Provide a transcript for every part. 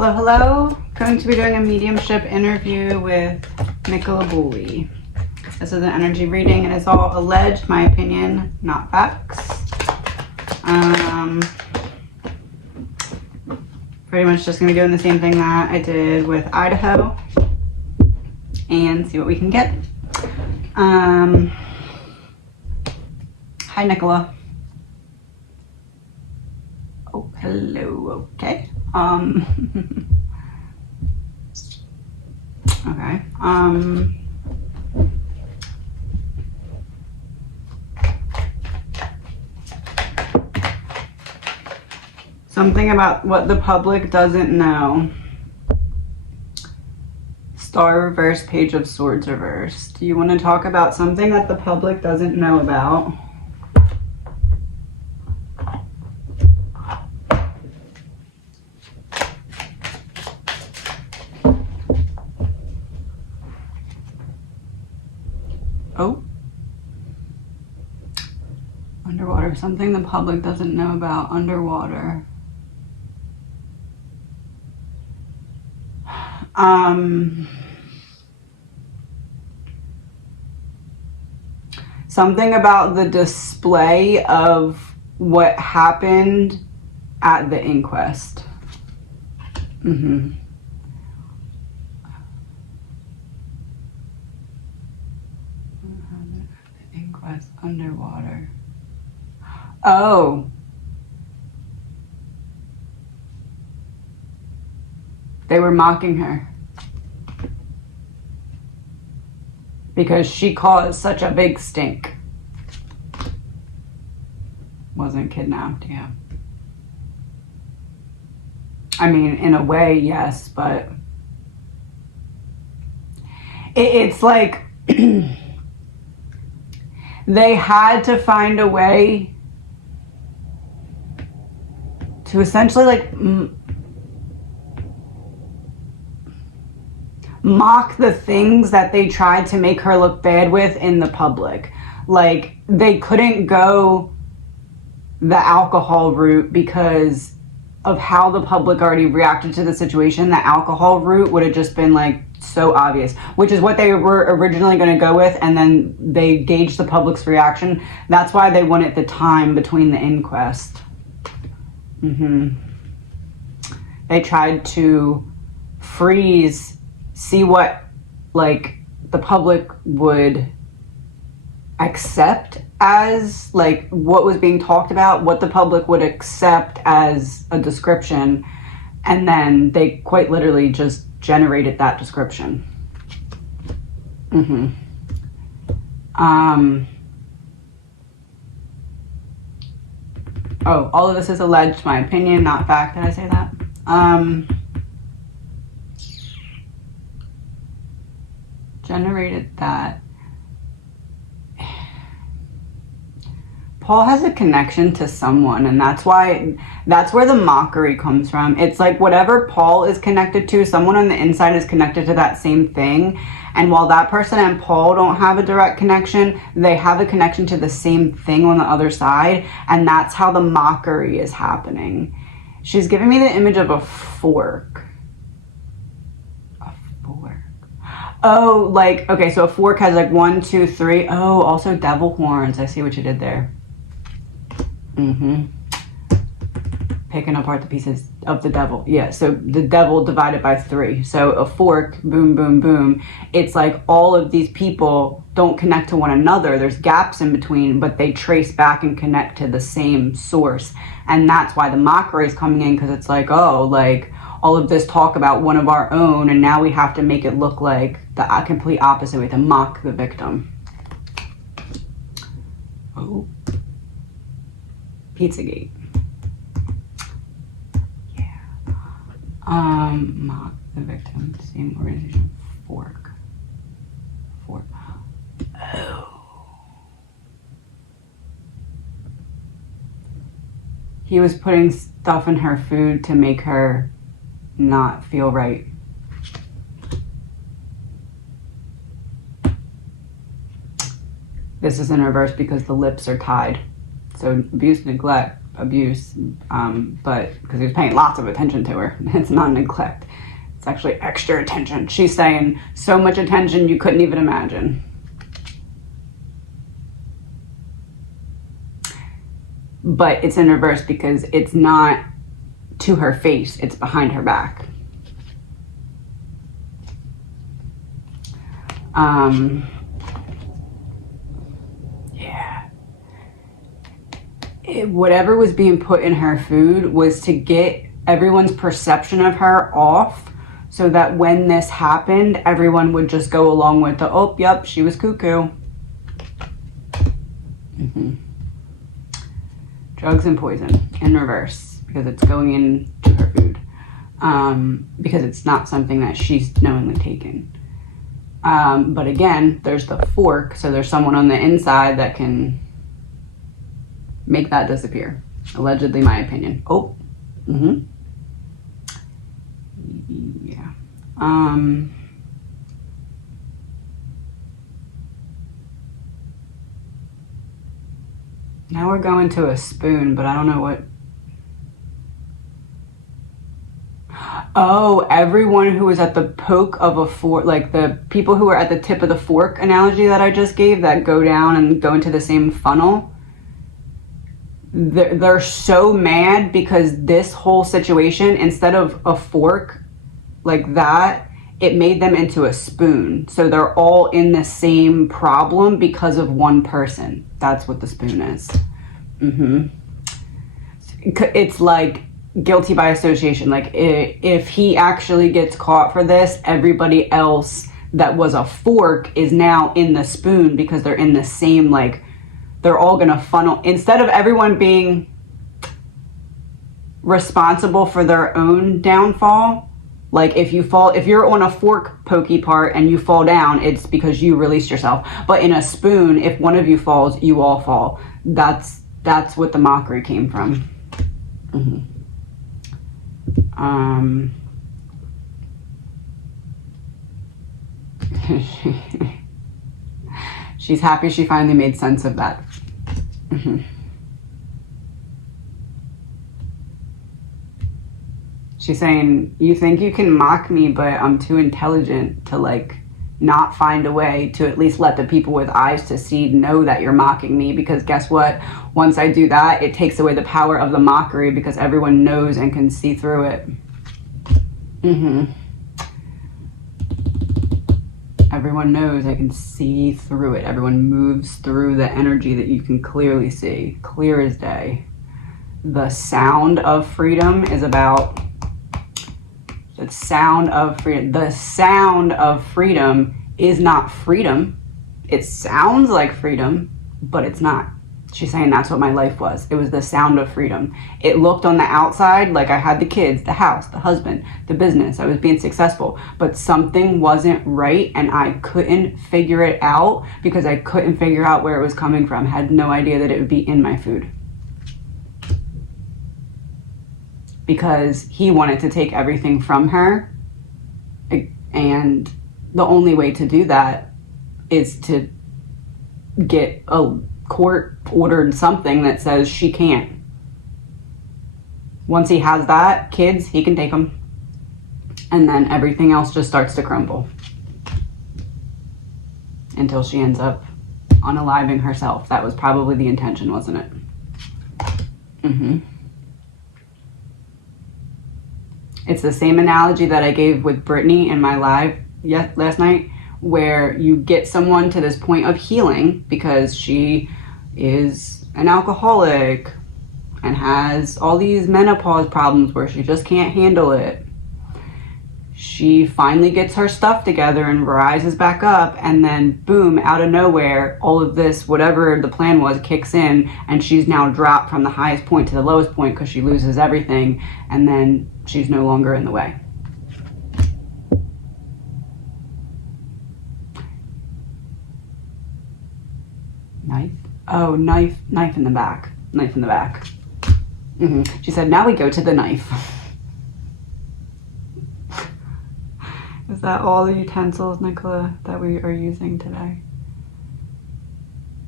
Hello, hello. Going to be doing a mediumship interview with NICOLA BULLEY. This is an energy reading and it's all alleged, my opinion, not facts. Pretty much just going to be doing the same thing that I did with Idaho and see what we can get. Hi, NICOLA. Oh, hello. Okay. Okay. Something about what the public doesn't know. Star reverse, Page of Swords reverse. Do you want to talk about something that the public doesn't know about? Oh. Underwater. Something the public doesn't know about underwater. Something about the display of what happened at the inquest. The inquest underwater. Oh. They were mocking her because she caused such a big stink. Wasn't kidnapped, yeah. I mean, in a way, yes, but it's like they had to find a way to essentially like mock the things that they tried to make her look bad with in the public. Like, they couldn't go the alcohol route because of how the public already reacted to the situation. The alcohol route would have just been like so obvious, which is what they were originally going to go with, and then they gauged the public's reaction. That's why they wanted the time between the inquest. They tried to freeze, see what like the public would accept as like what was being talked about, what the public would accept as a description, and then they quite literally just generated that description. Oh, all of this is alleged, my opinion, not fact. Did I say that? Generated that. Paul has a connection to someone, and that's where the mockery comes from. It's like whatever Paul is connected to, someone on the inside is connected to that same thing. And while that person and Paul don't have a direct connection, they have a connection to the same thing on the other side. And that's how the mockery is happening. She's giving me the image of a fork. A fork. Oh, like, okay, so a fork has like 1, 2, 3. Oh, also devil horns. I see what you did there. Picking apart the pieces of the devil. Yeah, so the devil divided by 3. So a fork, boom, boom, boom. It's like all of these people don't connect to one another. There's gaps in between, but they trace back and connect to the same source. And that's why the mockery is coming in, because it's like, oh, like all of this talk about one of our own, and now we have to make it look like the complete opposite way, to mock the victim. Oh. Pizzagate. Mock the victim, same organization. Fork. Oh. He was putting stuff in her food to make her not feel right. This is in reverse because the lips are tied. So abuse, neglect, abuse, but because he was paying lots of attention to her. It's not neglect. It's actually extra attention. She's saying so much attention you couldn't even imagine. But it's in reverse because it's not to her face, it's behind her back. Yeah. Whatever was being put in her food was to get everyone's perception of her off, so that when this happened, everyone would just go along with the, oh, yep, she was cuckoo. Drugs and poison in reverse, because it's going into her food, because it's not something that she's knowingly taken. But again, there's the fork, so there's someone on the inside that can make that disappear. Allegedly, my opinion. Oh, yeah. Now we're going to a spoon, but I don't know what. Oh, everyone who was at the poke of a fork, like the people who were at the tip of the fork analogy that I just gave, that go down and go into the same funnel. They're so mad because this whole situation, instead of a fork like that, it made them into a spoon. So they're all in the same problem because of one person. That's what the spoon is. It's like guilty by association. Like if he actually gets caught for this, everybody else that was a fork is now in the spoon because they're in the same, like, they're all gonna funnel, instead of everyone being responsible for their own downfall. Like if you're on a fork pokey part and you fall down, it's because you released yourself. But in a spoon, if one of you falls, you all fall. That's what the mockery came from. She's happy she finally made sense of that. She's saying, you think you can mock me, but I'm too intelligent to, like, not find a way to at least let the people with eyes to see know that you're mocking me, because guess what? Once I do that, it takes away the power of the mockery because everyone knows and can see through it. Everyone knows, I can see through it. Everyone moves through the energy that you can clearly see, clear as day. The sound of freedom is about the sound of freedom. The sound of freedom is not freedom. It sounds like freedom, but it's not. She's saying that's what my life was. It was the sound of freedom. It looked on the outside like I had the kids, the house, the husband, the business. I was being successful, but something wasn't right and I couldn't figure it out because I couldn't figure out where it was coming from. I had no idea that it would be in my food. Because he wanted to take everything from her, and the only way to do that is to get a court-ordered something that says she can't. Once he has that, kids, he can take them. And then everything else just starts to crumble. Until she ends up unaliving herself. That was probably the intention, wasn't it? It's the same analogy that I gave with Brittany in my live last night, where you get someone to this point of healing because she is an alcoholic and has all these menopause problems where she just can't handle it. She finally gets her stuff together and rises back up, and then boom, out of nowhere, all of this, whatever the plan was, kicks in, and she's now dropped from the highest point to the lowest point because she loses everything, and then she's no longer in the way. Knife? Oh, knife in the back. Knife in the back. She said, now we go to the knife. Is that all the utensils, Nicola, that we are using today?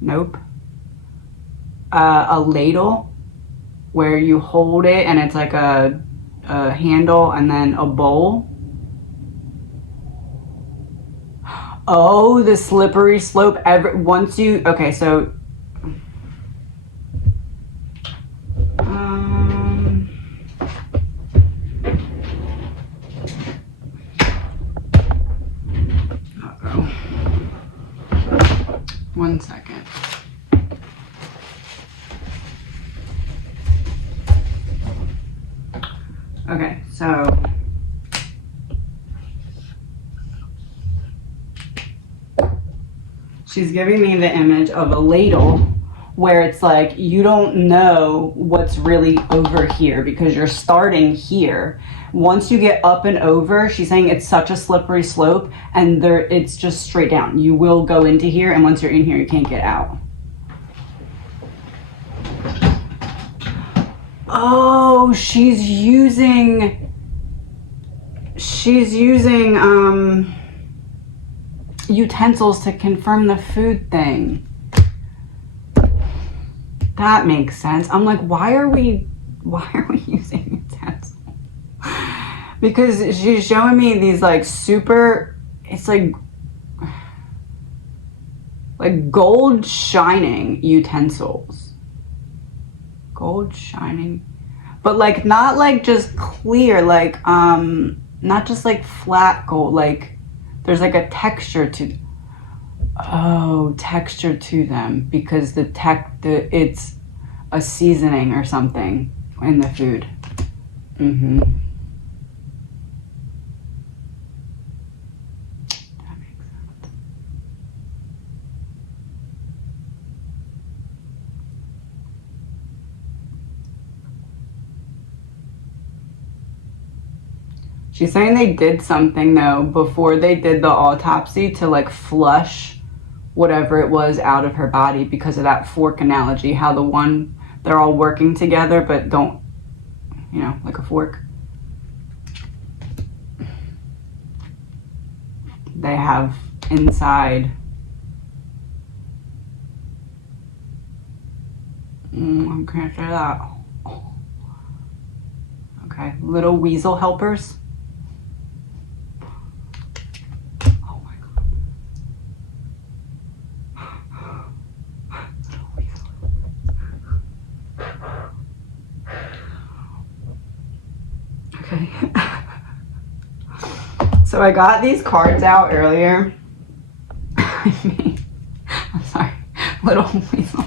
Nope. A ladle where you hold it and it's like a handle and then a bowl. Oh, the slippery slope. Once you, okay, so uh-oh. 1 second. Okay, so she's giving me the image of a ladle where it's like you don't know what's really over here because you're starting here. Once you get up and over, she's saying it's such a slippery slope and it's just straight down. You will go into here, and once you're in here, you can't get out. Oh, she's using utensils to confirm the food thing. That makes sense. I'm like, why are we using utensils? Because she's showing me these like super, it's like gold shining utensils. Gold shining, but like not like just clear, like not just like flat gold, like there's like a texture to texture to them because it's a seasoning or something in the food. That makes sense. She's saying they did something though before they did the autopsy to like flush whatever it was out of her body because of that fork analogy, how they're all working together but don't, you know, like a fork. They have inside. I can't say that. Okay, little weasel helpers. So I got these cards out earlier. I mean, I'm sorry, little weasel.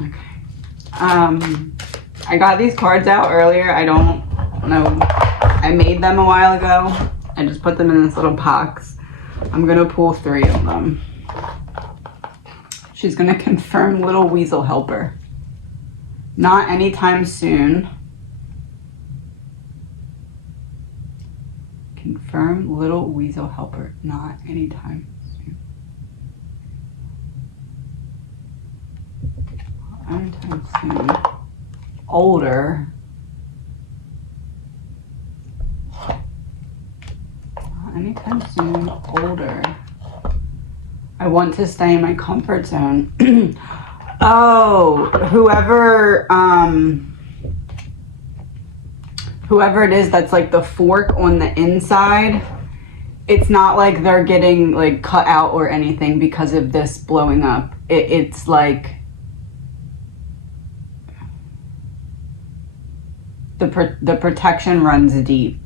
Okay. I got these cards out earlier. I don't know. I made them a while ago. I just put them in this little box. I'm gonna pull 3 of them. She's gonna confirm little weasel helper. Not anytime soon. Confirm little weasel helper. Not anytime soon. Not anytime soon. Older. Not anytime soon. Older. I want to stay in my comfort zone. Oh, whoever it is that's like the fork on the inside, it's not like they're getting like cut out or anything because of this blowing up. It's like the protection runs deep.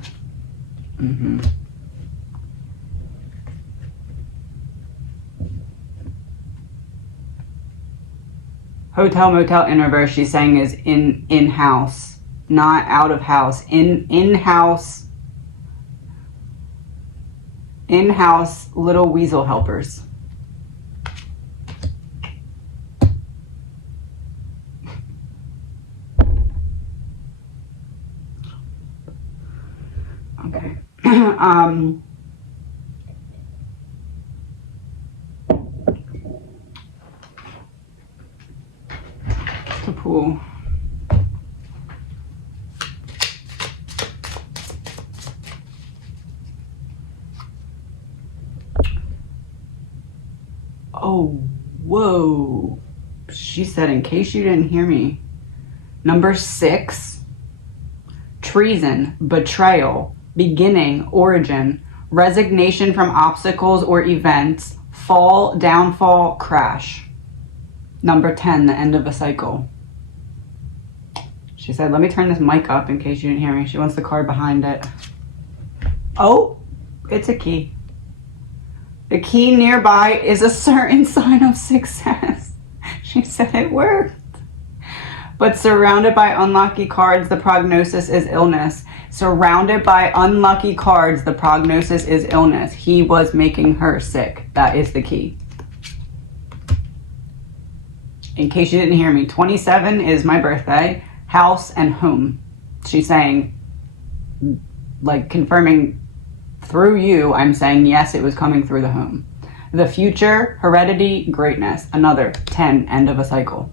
Hotel, motel, in-reverse, she's saying is in-house, not out of house. In-house little weasel helpers. Okay. To pull. Oh, Whoa. She said, in case you didn't hear me. Number 6, treason, betrayal, beginning, origin, resignation from obstacles or events, fall, downfall, crash. Number 10, the end of a cycle. She said, let me turn this mic up in case you didn't hear me. She wants the card behind it. Oh, it's a key. The key nearby is a certain sign of success. She said it worked. But surrounded by unlucky cards, the prognosis is illness. Surrounded by unlucky cards, the prognosis is illness. He was making her sick. That is the key. In case you didn't hear me, 27 is my birthday, house and home. She's saying, like confirming through you, I'm saying yes, it was coming through the home. The future, heredity, greatness. Another 10, end of a cycle.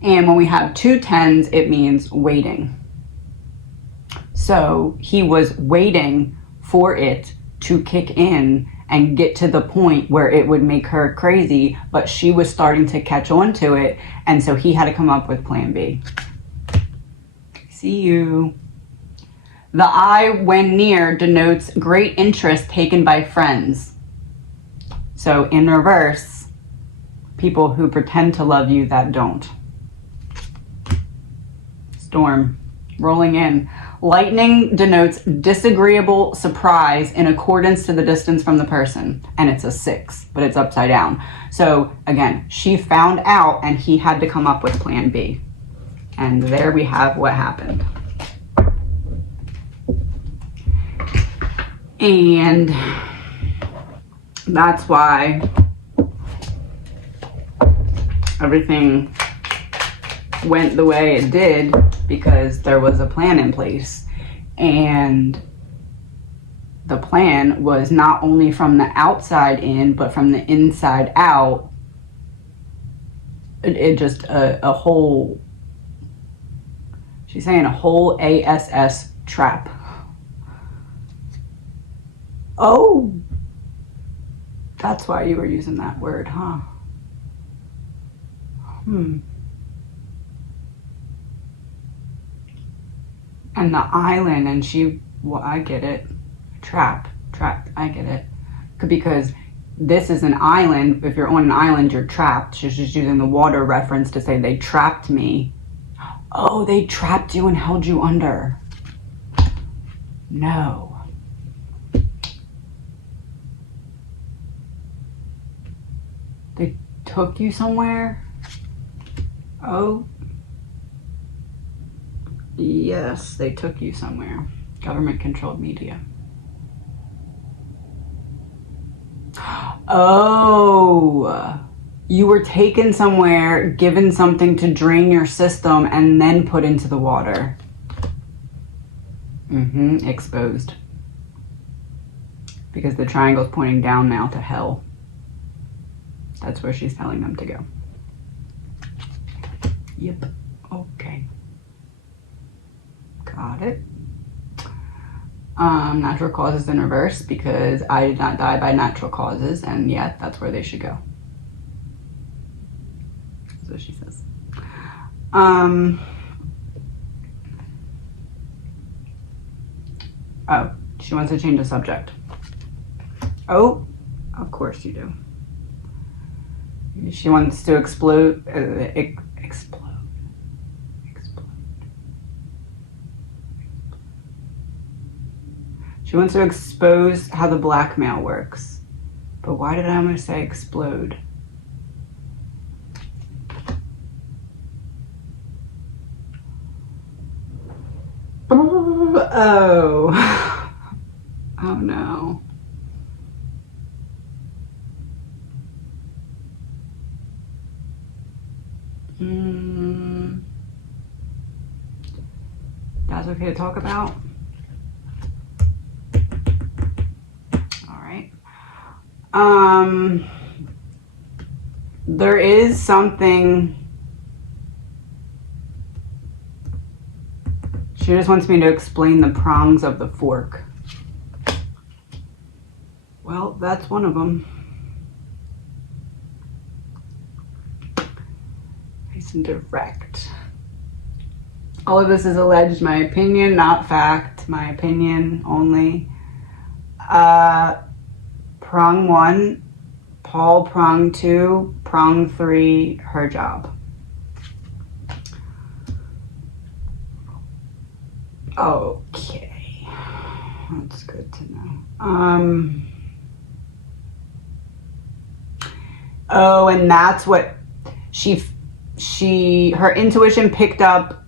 And when we have 2 10s, it means waiting. So he was waiting for it to kick in and get to the point where it would make her crazy, but she was starting to catch on to it, and so he had to come up with plan B. See you. The eye, when near, denotes great interest taken by friends. So in reverse, people who pretend to love you that don't. Storm, rolling in. Lightning denotes disagreeable surprise in accordance to the distance from the person. And it's a 6, but it's upside down. So again, she found out and he had to come up with plan B. And there we have what happened. And that's why everything went the way it did, because there was a plan in place. And the plan was not only from the outside in, but from the inside out. It just a whole, she's saying a whole ASS trap. Oh, that's why you were using that word, huh? And the island, and she, well, I get it. Trapped, I get it. Because this is an island. If you're on an island, you're trapped. She's just using the water reference to say they trapped me. Oh, they trapped you and held you under. No. They took you somewhere? Oh. Yes, they took you somewhere. Government-controlled media. Oh, you were taken somewhere, given something to drain your system, and then put into the water. Exposed. Because the triangle's pointing down now to hell. That's where she's telling them to go. Yep. Okay. Got it. Natural causes in reverse, because I did not die by natural causes, and yet that's where they should go. That's what she says. Oh, she wants to change the subject. Oh, of course you do. She wants to explode. Explode. She wants to expose how the blackmail works. But why did I want to say explode? Oh. Oh no. That's okay to talk about? There is something. She just wants me to explain the prongs of the fork. Well, that's one of them. direct. All of this is alleged, my opinion, not fact. My opinion only. Prong 1, Paul. Prong 2, prong 3, her job. Okay, that's good to know. Oh, and that's what her intuition picked up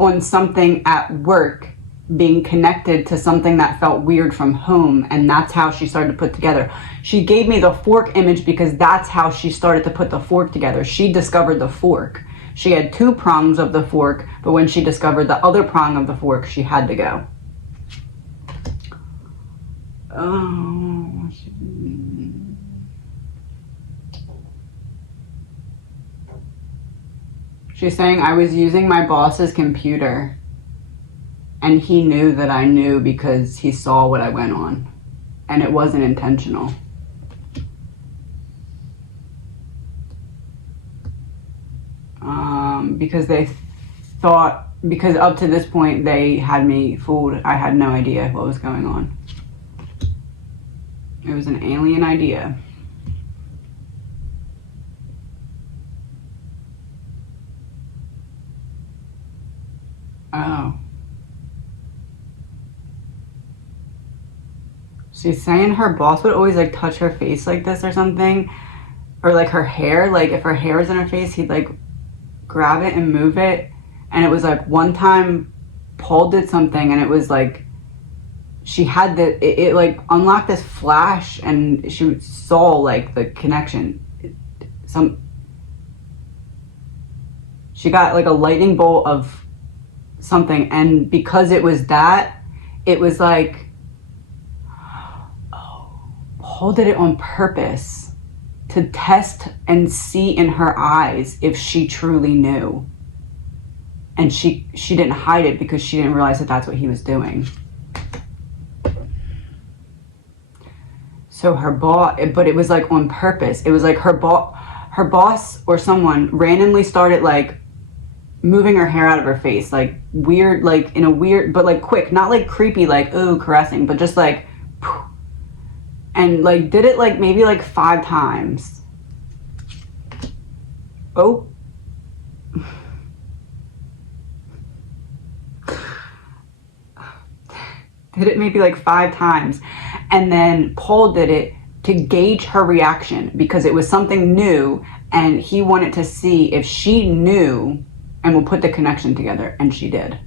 on something at work being connected to something that felt weird from home, and that's how she started to put together. She gave me the fork image because that's how she started to put the fork together. She discovered the fork. She had 2 prongs of the fork, but when she discovered the other prong of the fork, she had to go. Oh, she's saying I was using my boss's computer and he knew that I knew because he saw what I went on and it wasn't intentional. Because they thought, because up to this point they had me fooled. I had no idea what was going on. It was an alien idea. Oh. She's saying her boss would always like touch her face like this or something. Or like her hair, like if her hair was in her face, he'd like grab it and move it. And it was like one time Paul did something and it was like she had it like unlocked this flash and she saw like the connection. She got like a lightning bolt of something, and because it was that, it was like, oh, Paul did it on purpose to test and see in her eyes if she truly knew. And she didn't hide it because she didn't realize that that's what he was doing. So her boss, but it was like on purpose. It was like her boss or someone randomly started like moving her hair out of her face, like weird, like in a weird, but like quick, not like creepy, like, ooh, caressing, but just like, and like did it like maybe like 5 times. Oh. Did it maybe like 5 times. And then Paul did it to gauge her reaction because it was something new and he wanted to see if she knew and will put the connection together, and she did.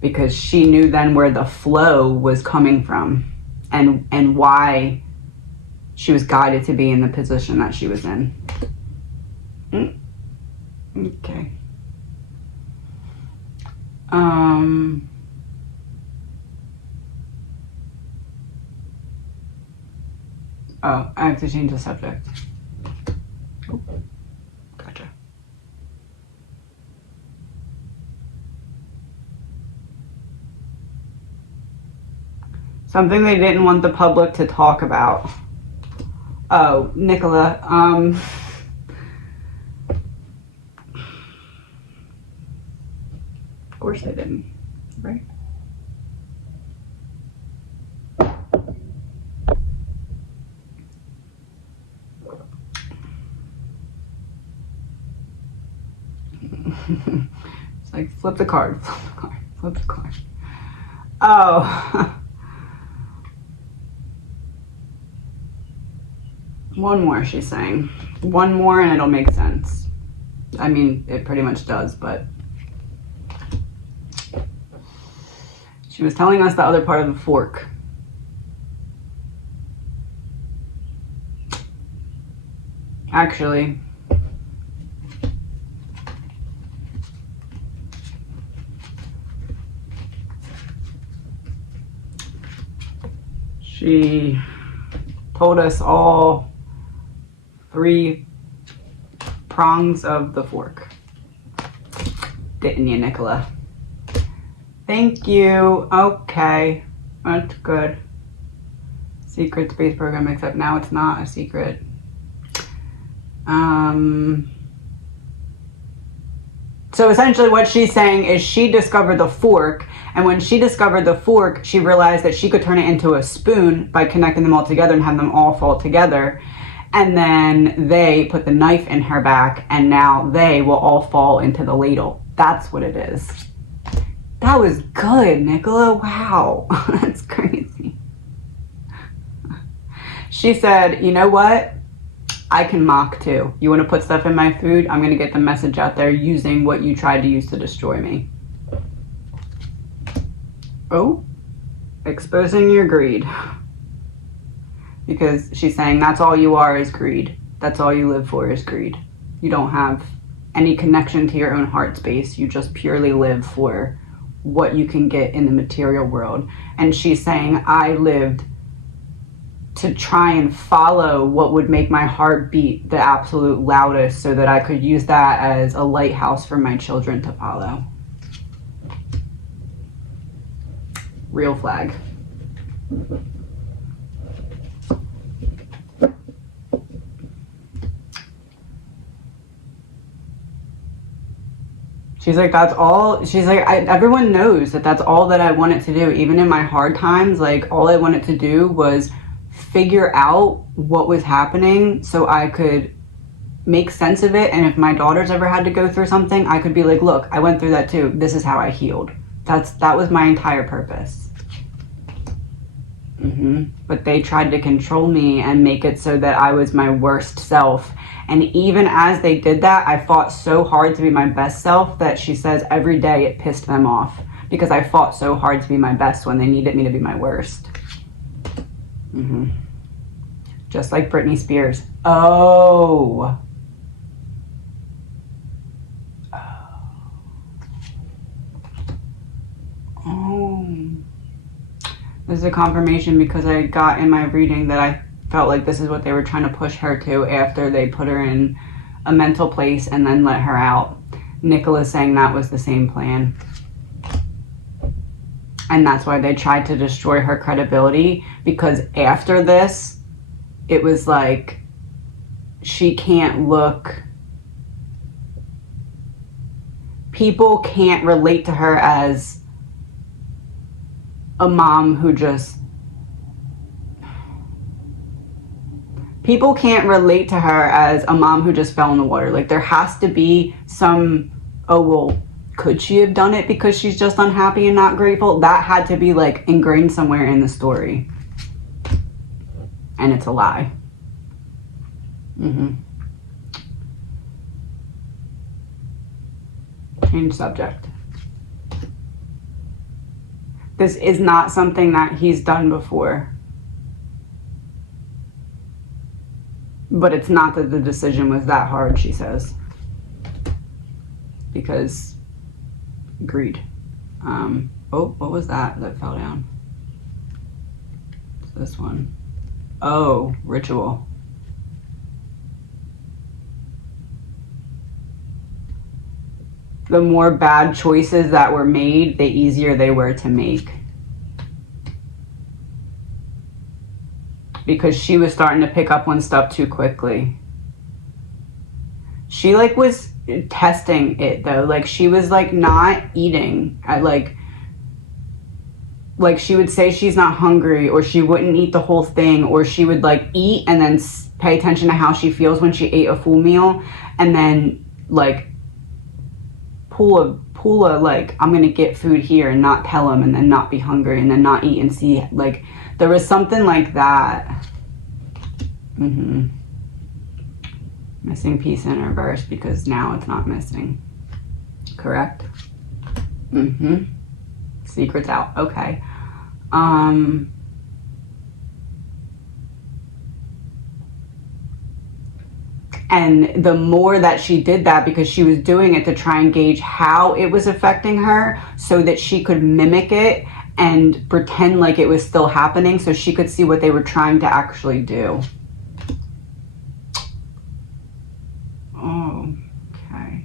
Because she knew then where the flow was coming from and why she was guided to be in the position that she was in. Okay. Oh, I have to change the subject. Oh, gotcha. Something they didn't want the public to talk about. Oh, NICOLA, of course they didn't, right? It's like flip the card, flip the card, flip the card. Oh. One more, she's saying. One more and it'll make sense. I mean, it pretty much does, but she was telling us the other part of the fork. Actually, she told us all 3 prongs of the fork. Didn't you, NICOLA? Thank you. Okay, that's good. Secret space program, except now it's not a secret. So essentially what she's saying is she discovered the fork, and when she discovered the fork, she realized that she could turn it into a spoon by connecting them all together and have them all fall together. And then they put the knife in her back, and now they will all fall into the ladle. That's what it is. That was good, Nicola. Wow. That's crazy. She said, you know what? I can mock too. You want to put stuff in my food? I'm going to get the message out there using what you tried to use to destroy me. Oh, exposing your greed. Because she's saying that's all you are is greed. That's all you live for is greed. You don't have any connection to your own heart space. You just purely live for what you can get in the material world. And she's saying I lived to try and follow what would make my heart beat the absolute loudest so that I could use that as a lighthouse for my children to follow. Real flag. She's like, that's all. She's like, everyone knows that that's all that I wanted to do. Even in my hard times, like all I wanted to do was figure out what was happening so I could make sense of it. And if my daughters ever had to go through something, I could be like, look, I went through that too. This is how I healed. That was my entire purpose. But they tried to control me and make it so that I was my worst self. And even as they did that, I fought so hard to be my best self that she says every day it pissed them off because I fought so hard to be my best when they needed me to be my worst. Just like Britney Spears. Oh. This is a confirmation because I got in my reading that I felt like this is what they were trying to push her to after they put her in a mental place and then let her out. NICOLA's saying that was the same plan. And that's why they tried to destroy her credibility, because after this, it was like, she can't look, people can't relate to her as a mom who just, people can't relate to her as a mom who just fell in the water. Like there has to be some, oh, well, could she have done it because she's just unhappy and not grateful? That had to be like ingrained somewhere in the story. And it's a lie. Change subject. This is not something that he's done before. But it's not that the decision was that hard, she says. Because greed. Oh, what was that fell down? It's this one. Oh, ritual. The more bad choices that were made, the easier they were to make. Because she was starting to pick up on stuff too quickly. She like was testing it though. Like she was like not eating at like she would say she's not hungry, or she wouldn't eat the whole thing, or she would like eat and then pay attention to how she feels when she ate a full meal, and then like pull a like, I'm gonna get food here and not tell him, and then not be hungry, and then not eat and see. Like there was something like that. Missing piece in reverse because now it's not missing. Correct? Secret's out. Okay. And the more that she did that, because she was doing it to try and gauge how it was affecting her so that she could mimic it and pretend like it was still happening so she could see what they were trying to actually do. Oh, okay.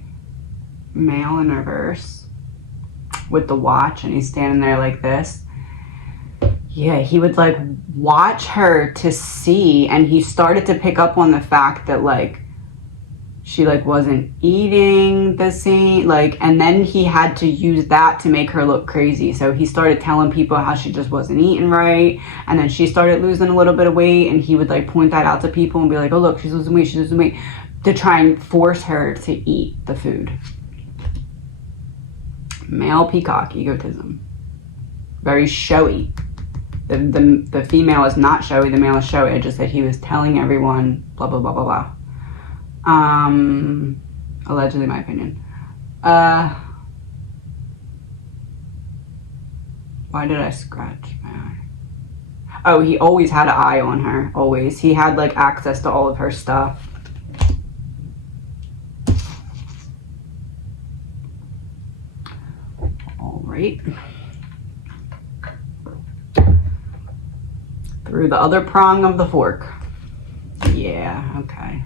Male in reverse with the watch, and he's standing there like this. Yeah, he would like watch her to see, and he started to pick up on the fact that like she like wasn't eating the same, like, and then he had to use that to make her look crazy. So he started telling people how she just wasn't eating right, and then she started losing a little bit of weight, and he would like point that out to people and be like, oh look, she's losing weight, she's losing weight, to try and force her to eat the food. Male peacock egotism. Very showy. The female is not showy, the male is showy. I just said he was telling everyone blah blah blah blah blah. Allegedly, my opinion. Why did I scratch my eye? Oh, he always had an eye on her. Always. He had like access to all of her stuff. All right. Through the other prong of the fork. Yeah, okay.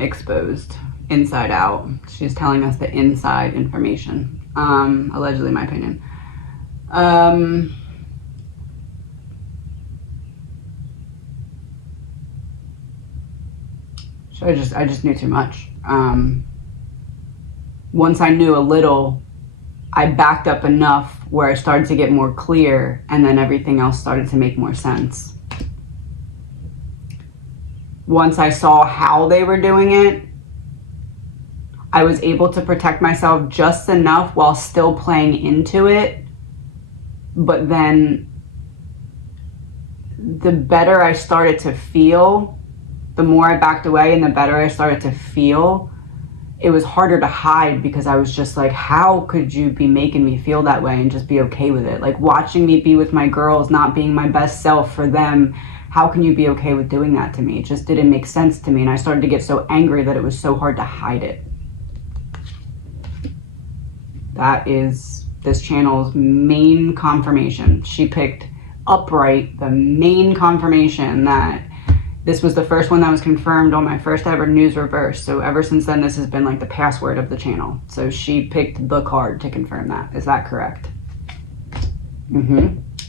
Exposed. Inside out. She's telling us the inside information. Allegedly, my opinion. So I just knew too much. Once I knew a little, I backed up enough where I started to get more clear, and then everything else started to make more sense. Once I saw how they were doing it, I was able to protect myself just enough while still playing into it. But then the better I started to feel, the more I backed away and the better I started to feel, it was harder to hide, because I was just like, how could you be making me feel that way and just be okay with it? Like watching me be with my girls, not being my best self for them. How can you be okay with doing that to me? It just didn't make sense to me. And I started to get so angry that it was so hard to hide it. That is this channel's main confirmation. She picked upright, the main confirmation that this was the first one that was confirmed on my first ever news reverse. So ever since then, this has been like the password of the channel. So she picked the card to confirm that. Is that correct?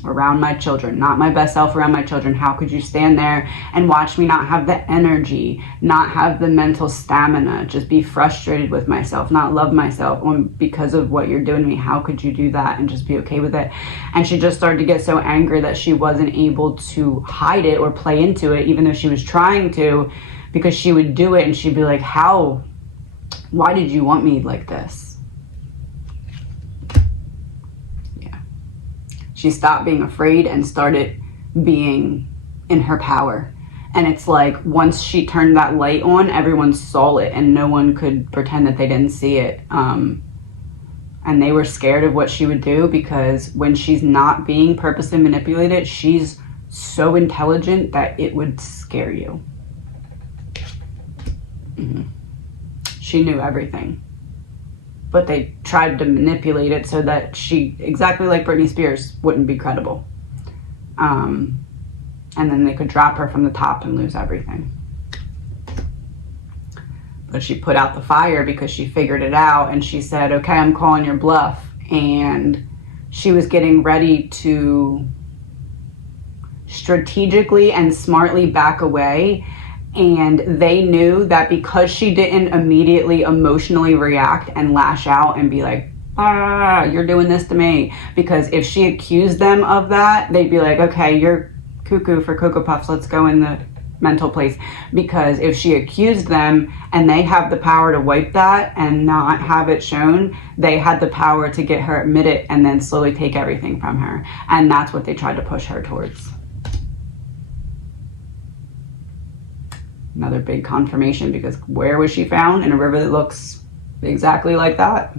Around my children, not my best self around my children. How could you stand there and watch me not have the energy, not have the mental stamina, just be frustrated with myself, not love myself because of what you're doing to me? How could you do that and just be okay with it? And she just started to get so angry that she wasn't able to hide it or play into it, even though she was trying to, because she would do it and she'd be like, why did you want me like this? She stopped being afraid and started being in her power. And it's like, once she turned that light on, everyone saw it and no one could pretend that they didn't see it. And they were scared of what she would do, because when she's not being purposely manipulated, she's so intelligent that it would scare you. She knew everything. But they tried to manipulate it so that she, exactly like Britney Spears, wouldn't be credible. And then they could drop her from the top and lose everything. But she put out the fire because she figured it out, and she said, okay, I'm calling your bluff. And she was getting ready to strategically and smartly back away. And they knew that because she didn't immediately emotionally react and lash out and be like, you're doing this to me. Because if she accused them of that, they'd be like, okay, you're cuckoo for Cocoa Puffs, let's go in the mental place. Because if she accused them and they have the power to wipe that and not have it shown, they had the power to get her admitted and then slowly take everything from her. And that's what they tried to push her towards. Another big confirmation, because where was she found? In a river that looks exactly like that.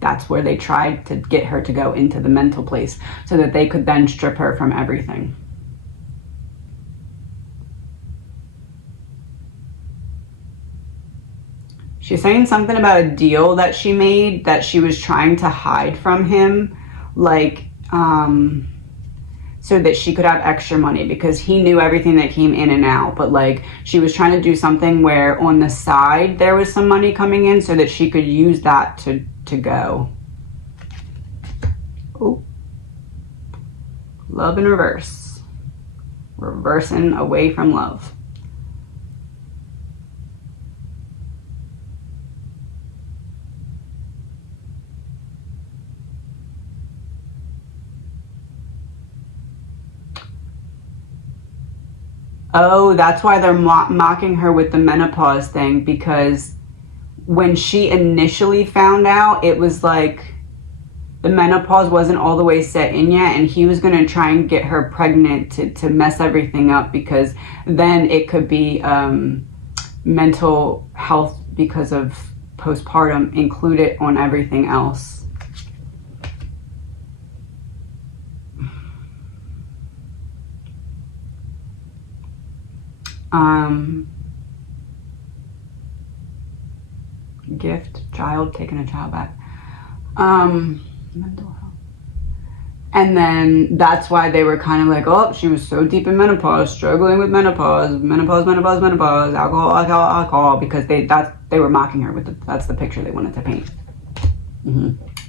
That's where they tried to get her to go into the mental place so that they could then strip her from everything. She's saying something about a deal that she made that she was trying to hide from him, like, so that she could have extra money, because he knew everything that came in and out. But like, she was trying to do something where on the side there was some money coming in so that she could use that to go. Oh, love in reverse. Reversing away from love. Oh, that's why they're mocking her with the menopause thing, because when she initially found out, it was like the menopause wasn't all the way set in yet, and he was going to try and get her pregnant to mess everything up, because then it could be mental health because of postpartum included on everything else. Gift, child, taking a child back. Mental health. And then that's why they were kind of like, oh, she was so deep in menopause, struggling with menopause, alcohol, because they were mocking her with that's the picture they wanted to paint.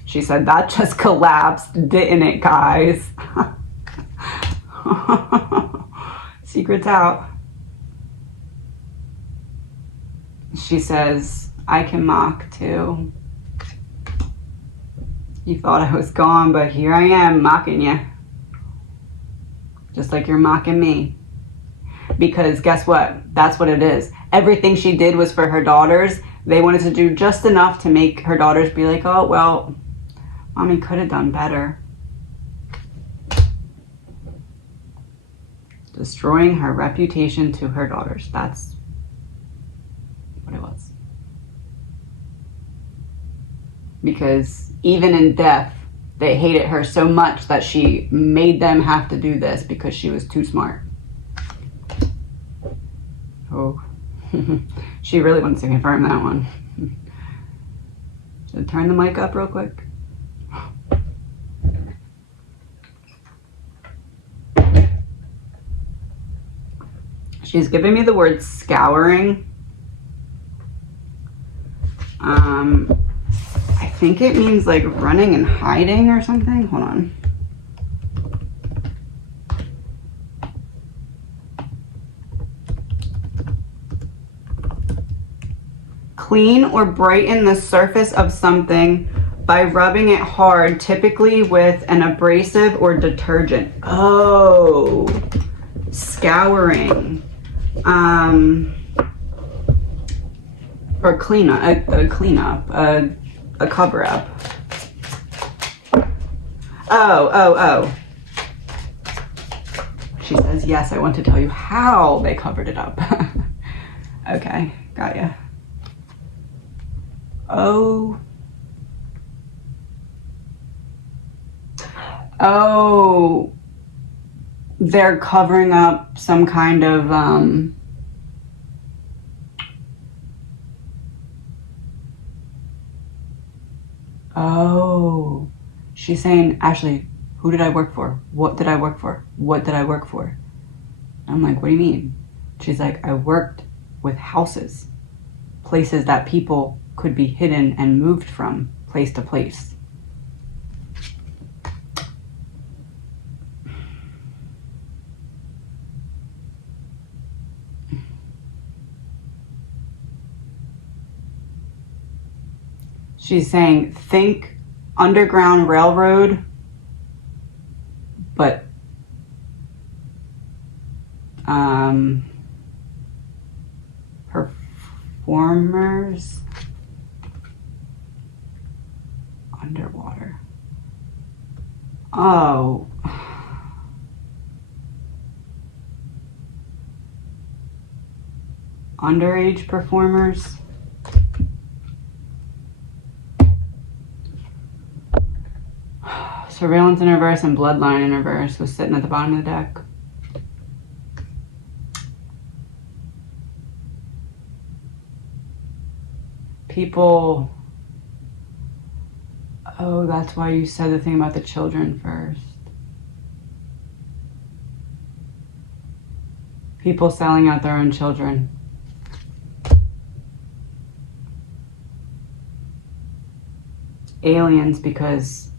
She said that just collapsed, didn't it, guys? Secrets out. She says, I can mock too. You thought I was gone, but here I am mocking you. Just like you're mocking me. Because guess what? That's what it is. Everything she did was for her daughters. They wanted to do just enough to make her daughters be like, oh, well, mommy could have done better. Destroying her reputation to her daughters. That's what it was. Because even in death, they hated her so much that she made them have to do this because she was too smart. Oh, she really wants to confirm that one. So turn the mic up real quick. She's giving me the word scouring. I think it means like running and hiding or something. Hold on. Clean or brighten the surface of something by rubbing it hard, typically with an abrasive or detergent. Oh, scouring. Or cleanup, a cover-up. Oh. She says, yes, I want to tell you how they covered it up. Okay, got ya. Oh, they're covering up some kind of, oh, she's saying, Ashley, who did I work for? What did I work for? What did I work for? I'm like, what do you mean? She's like, I worked with houses, places that people could be hidden and moved from place to place. She's saying, think Underground Railroad, but performers underwater. Oh. Underage performers. Surveillance in reverse and bloodline in reverse was sitting at the bottom of the deck. People. Oh, that's why you said the thing about the children first. People selling out their own children. Aliens, because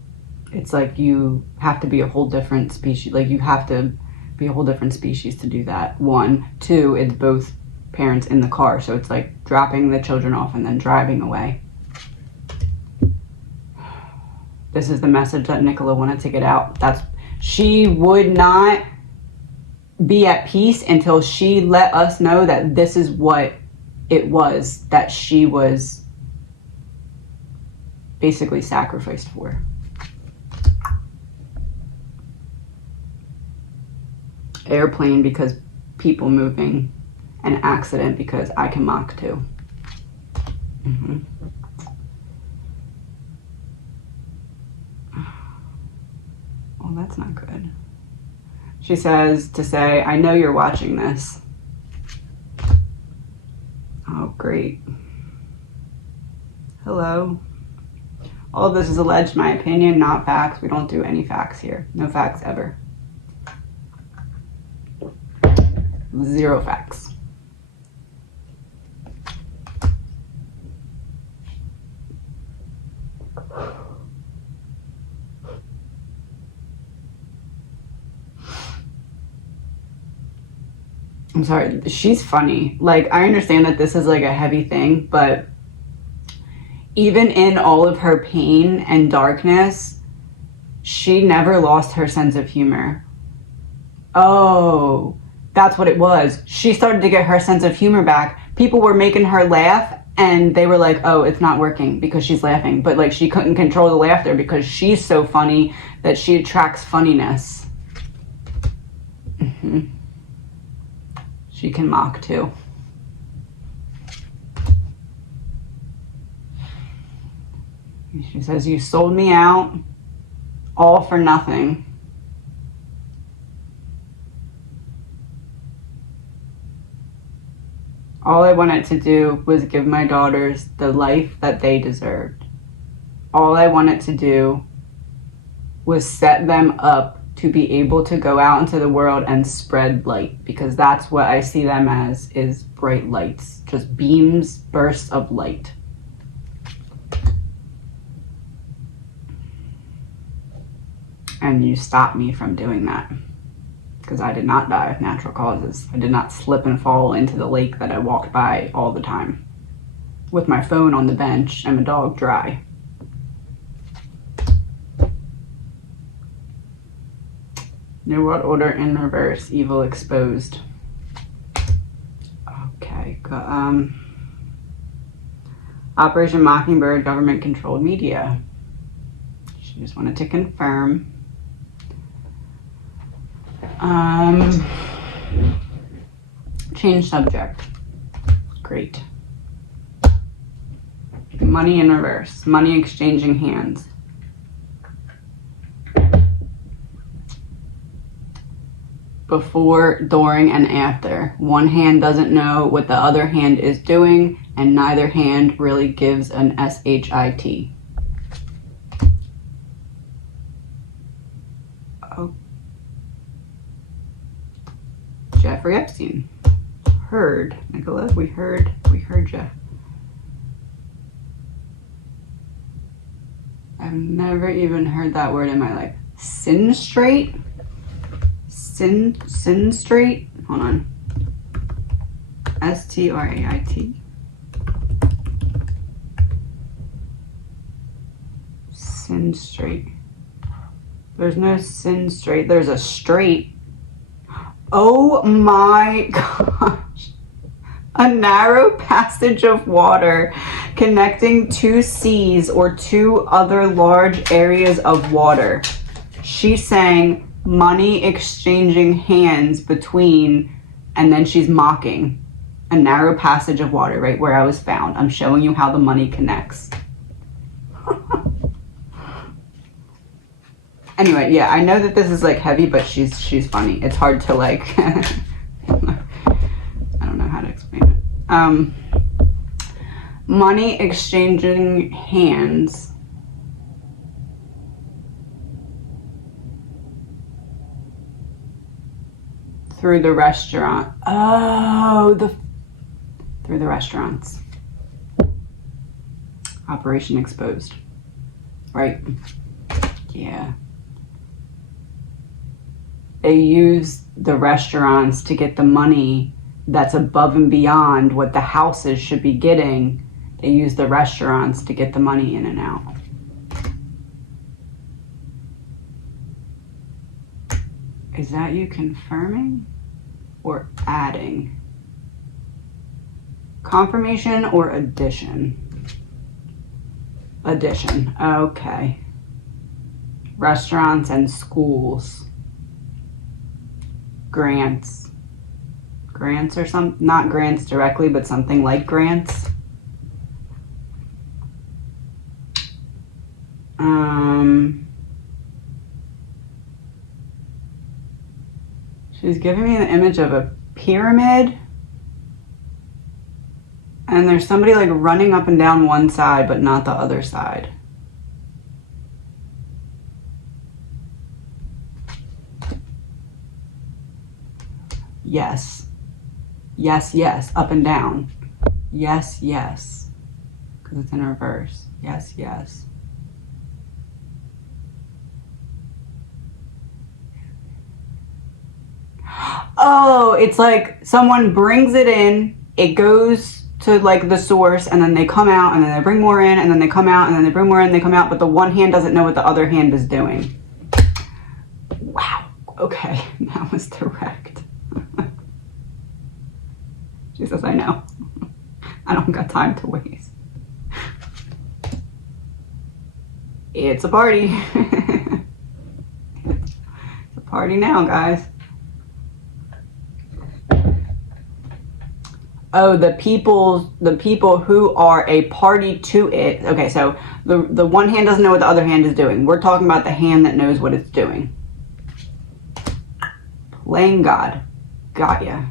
it's like you have to be a whole different species. Like you have to be a whole different species to do that. 1, 2, it's both parents in the car. So it's like dropping the children off and then driving away. This is the message that NICOLA wanted to get out. She would not be at peace until she let us know that this is what it was that she was basically sacrificed for. Airplane because people moving, an accident because I can mock too. Well, that's not good. She says to say, I know you're watching this. Oh, great. Hello. All of this is alleged, my opinion, not facts. We don't do any facts here. No facts ever. Zero facts. I'm sorry, she's funny. Like, I understand that this is like a heavy thing, but even in all of her pain and darkness, she never lost her sense of humor. Oh, that's what it was. She started to get her sense of humor back. People were making her laugh and they were like, oh, it's not working because she's laughing. But like, she couldn't control the laughter because she's so funny that she attracts funniness. She can mock too. She says, you sold me out all for nothing. All I wanted to do was give my daughters the life that they deserved. All I wanted to do was set them up to be able to go out into the world and spread light, because that's what I see them as, is bright lights, just beams, bursts of light. And you stopped me from doing that, because I did not die of natural causes. I did not slip and fall into the lake that I walked by all the time with my phone on the bench and my dog dry. New World Order in reverse, evil exposed. Okay, Operation Mockingbird, government controlled media. She just wanted to confirm. Change subject. Great. Money in reverse, money exchanging hands. Before, during, and after. One hand doesn't know what the other hand is doing, and neither hand really gives an SHIT. Oh. Jeffrey Epstein. Heard. Nicola, we heard you. I've never even heard that word in my life. Sin straight? Sin straight? Hold on. STRAIT. Sin straight. There's no sin straight. There's a straight. Oh my gosh. A narrow passage of water connecting two seas or two other large areas of water. She's saying money exchanging hands between, and then she's mocking a narrow passage of water right where I was found. I'm showing you how the money connects. Anyway, yeah, I know that this is like heavy, but she's funny. It's hard to like, I don't know how to explain it. Money exchanging hands. Through the restaurant. Oh, through the restaurants. Operation exposed. Right. Yeah. They use the restaurants to get the money that's above and beyond what the houses should be getting. They use the restaurants to get the money in and out. Is that you confirming? or adding? Confirmation or addition? Addition. Okay. Restaurants and schools. Grants. Grants or some, not grants directly, but something like grants. She's giving me the image of a pyramid. And there's somebody like running up and down one side, but not the other side. Yes. Yes, yes. Up and down. Yes, yes. Because it's in reverse. Yes, yes. Oh, it's like someone brings it in, it goes to like the source, and then they come out, and then they bring more in, and then they come out, and then they bring more in, they come out, but the one hand doesn't know what the other hand is doing. Wow. Okay, that was direct. Jesus, I know. I don't got time to waste. It's a party. It's a party now, guys. Oh, the people who are a party to it. Okay, so the one hand doesn't know what the other hand is doing. We're talking about the hand that knows what it's doing. Playing God. Got ya.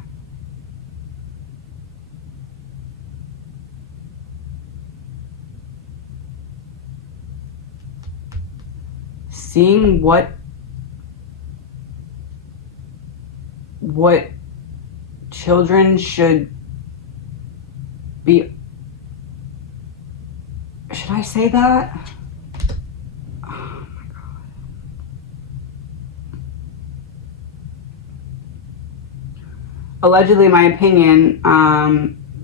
Seeing what children should be. Should I say that? Oh my God. Allegedly, my opinion,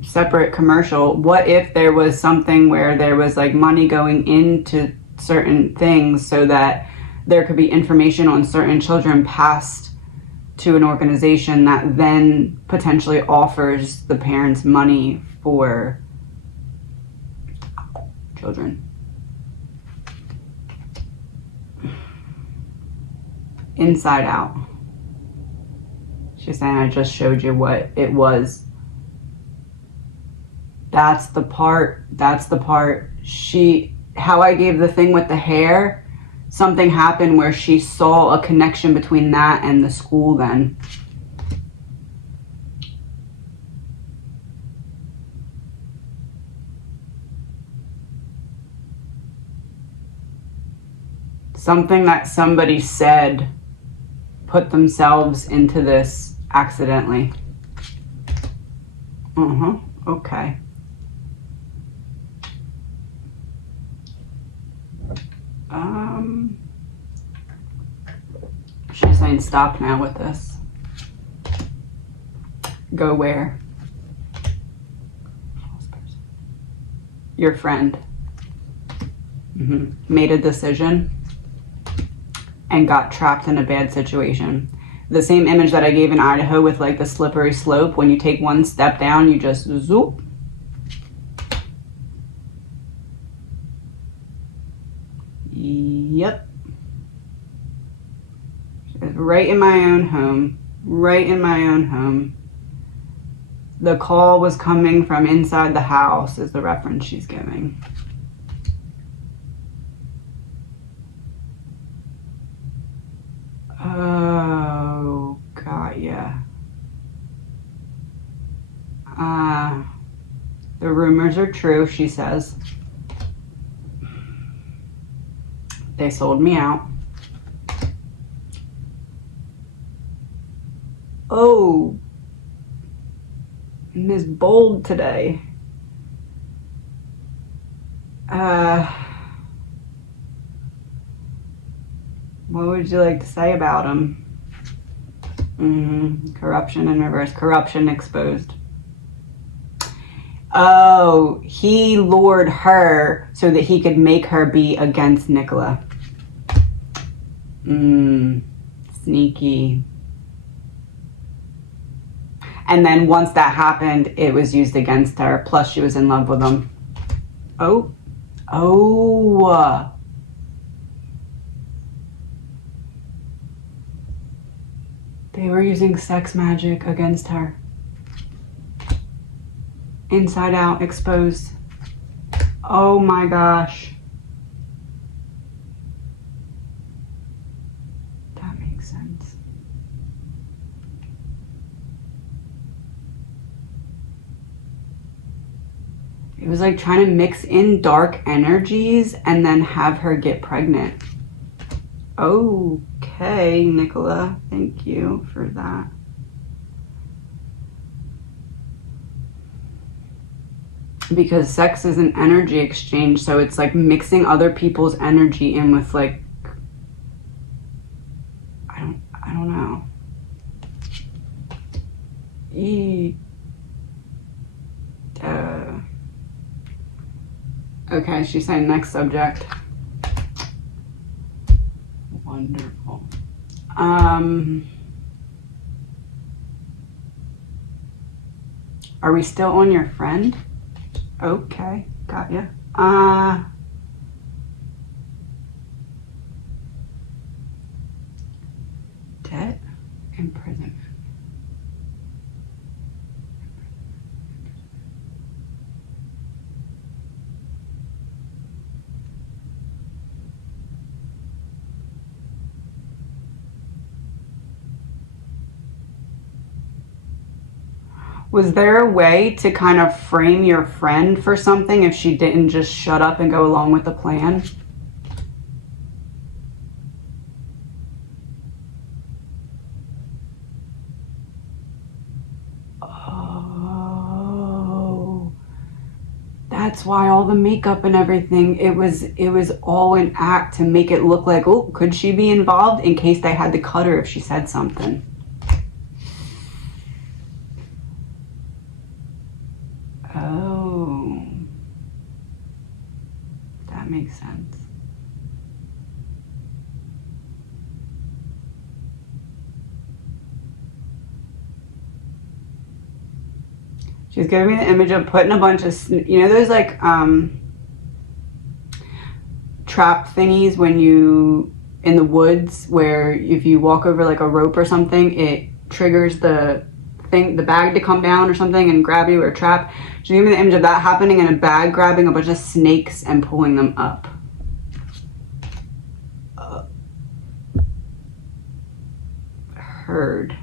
separate commercial. What if there was something where there was like money going into certain things so that there could be information on certain children passed to an organization that then potentially offers the parents money for children. Inside Out. She's saying, I just showed you what it was. That's the part. How I gave the thing with the hair, something happened where she saw a connection between that and the school then. Something that somebody said put themselves into this accidentally. Okay. She's saying stop now with this. Go where? Your friend. Made a decision and got trapped in a bad situation. The same image that I gave in Idaho with like the slippery slope. When you take one step down, you just zoop. Yep. Right in my own home. Right in my own home. The call was coming from inside the house is the reference she's giving. Oh, got ya. The rumors are true, she says. They sold me out. Oh, Ms. Bold today. What would you like to say about him? Corruption in reverse. Corruption exposed. Oh, he lured her so that he could make her be against NICOLA. Sneaky. And then once that happened, it was used against her. Plus, she was in love with him. Oh. Oh. They were using sex magic against her. Inside out, exposed. Oh my gosh. That makes sense. It was like trying to mix in dark energies and then have her get pregnant. Okay, Nicola, thank you for that. Because sex is an energy exchange, so it's like mixing other people's energy in with like, I don't know. Okay, she's saying next subject. Wonderful. Are we still on your friend? Okay, got ya. Debt, imprisonment. Was there a way to kind of frame your friend for something if she didn't just shut up and go along with the plan? Oh, that's why all the makeup and everything, it was all an act to make it look like, oh, could she be involved in case they had to cut her if she said something. Oh, that makes sense. She's giving me the image of putting a bunch of, you know, those like trap thingies when you, in the woods, where if you walk over like a rope or something, it triggers the thing, the bag to come down or something and grab you or trap. She's giving me the image of that happening in a bag, grabbing a bunch of snakes and pulling them up. Heard.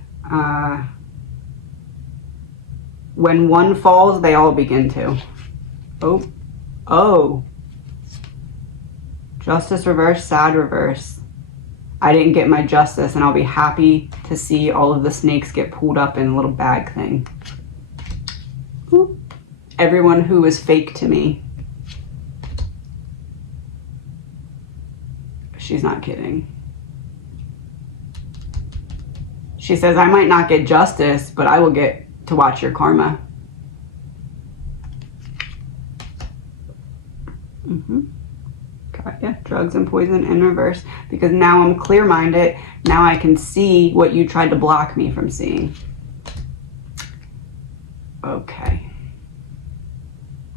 When one falls, they all begin to. Oh. Justice reverse, sad reverse. I didn't get my justice, and I'll be happy to see all of the snakes get pulled up in a little bag thing. Ooh. Everyone who was fake to me. She's not kidding. She says, I might not get justice, but I will get to watch your karma. Got ya. Drugs and poison in reverse. Because now I'm clear-minded. Now I can see what you tried to block me from seeing. Okay.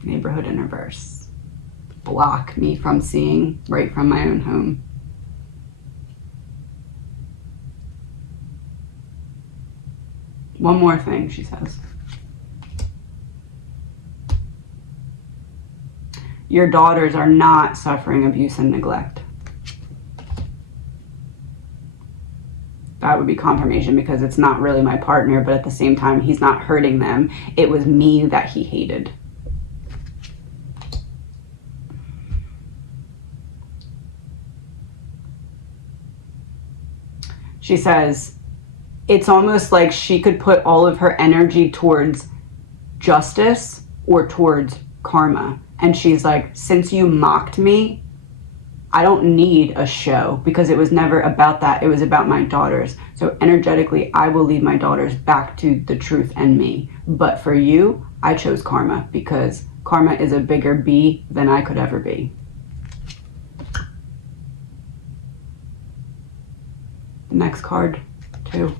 Neighborhood in reverse. Block me from seeing right from my own home. One more thing, she says. Your daughters are not suffering abuse and neglect. That would be confirmation because it's not really my partner, but at the same time, he's not hurting them. It was me that he hated. She says, it's almost like she could put all of her energy towards justice or towards karma. And she's like, since you mocked me, I don't need a show because it was never about that. It was about my daughters. So energetically, I will lead my daughters back to the truth and me. But for you, I chose karma because karma is a bigger B than I could ever be. The next card, too.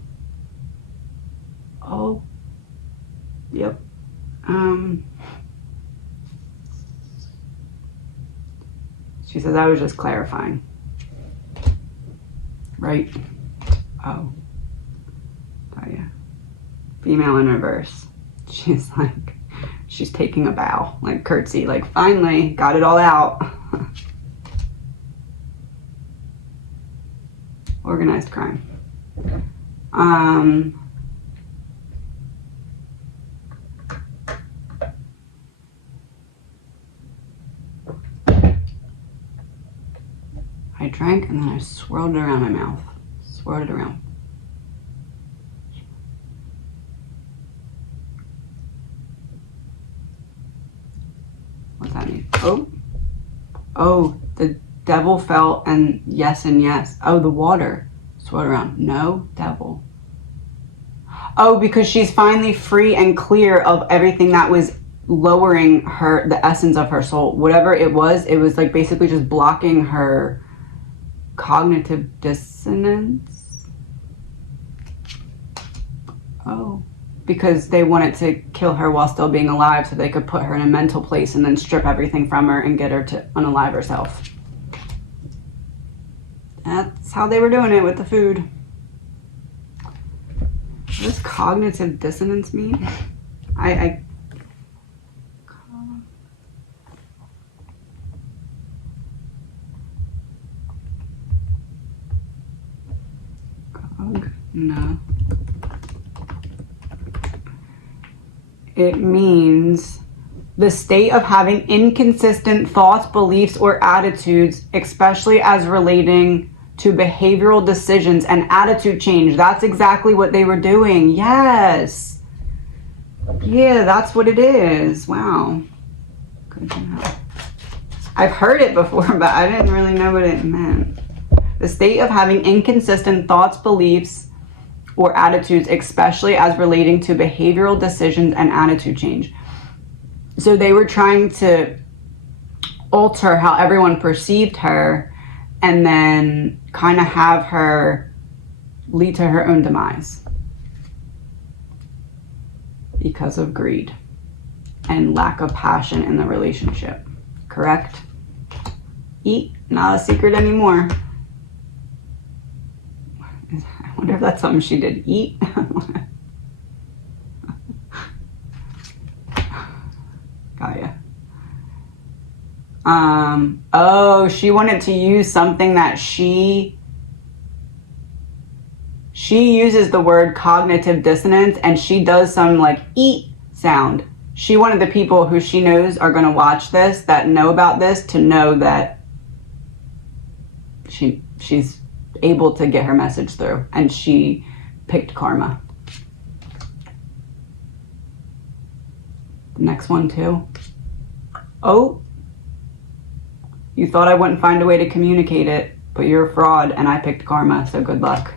Oh, Yep. She says, I was just clarifying. Right? Oh. Oh, yeah. Female in reverse. She's like, she's taking a bow, like curtsy, like finally got it all out. Organized crime. I drank and then I swirled it around my mouth. Swirled it around. What's that mean? Oh. Oh, the devil fell and yes and yes. Oh, the water. Swirled around. No, devil. Oh, because she's finally free and clear of everything that was lowering her, the essence of her soul. Whatever it was like basically just blocking her cognitive dissonance. Oh, because they wanted to kill her while still being alive so they could put her in a mental place and then strip everything from her and get her to unalive herself. That's how they were doing it with the food. What does cognitive dissonance mean? No. It means the state of having inconsistent thoughts, beliefs, or attitudes, especially as relating to behavioral decisions and attitude change. That's exactly what they were doing. Yes. Yeah, that's what it is. Wow. Good to know. I've heard it before, but I didn't really know what it meant. The state of having inconsistent thoughts, beliefs, or attitudes, especially as relating to behavioral decisions and attitude change. So they were trying to alter how everyone perceived her and then kind of have her lead to her own demise because of greed and lack of passion in the relationship. Correct? Eat, not a secret anymore. I wonder if that's something she did. Eat. Got ya. Oh, she wanted to use something that she uses the word cognitive dissonance, and she does some like eat sound. She wanted the people who she knows are going to watch this, that know about this, to know that she's able to get her message through, and she picked karma. The next one too. Oh, you thought I wouldn't find a way to communicate it, but you're a fraud and I picked karma, so good luck.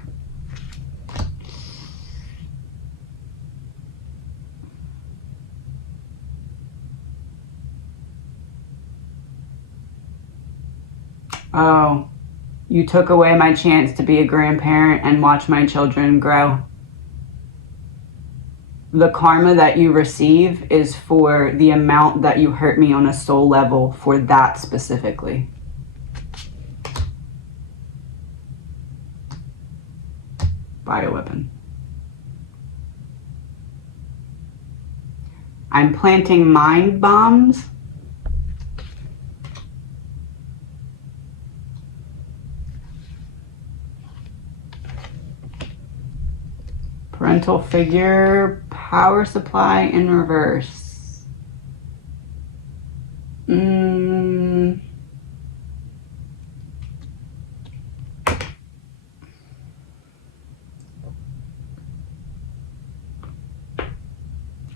Oh, you took away my chance to be a grandparent and watch my children grow. The karma that you receive is for the amount that you hurt me on a soul level, for that specifically. Bioweapon. I'm planting mind bombs. Parental figure, power supply in reverse.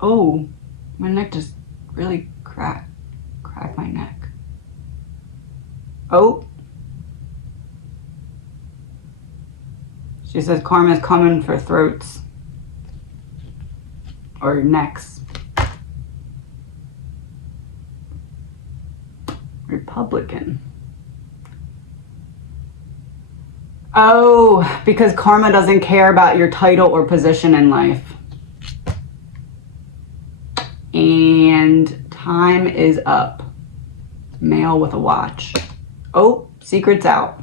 Oh, my neck just really cracked my neck. Oh. She says karma's coming for throats. Or necks. Republican. Oh, because karma doesn't care about your title or position in life. And time is up. Male with a watch. Oh, secret's out.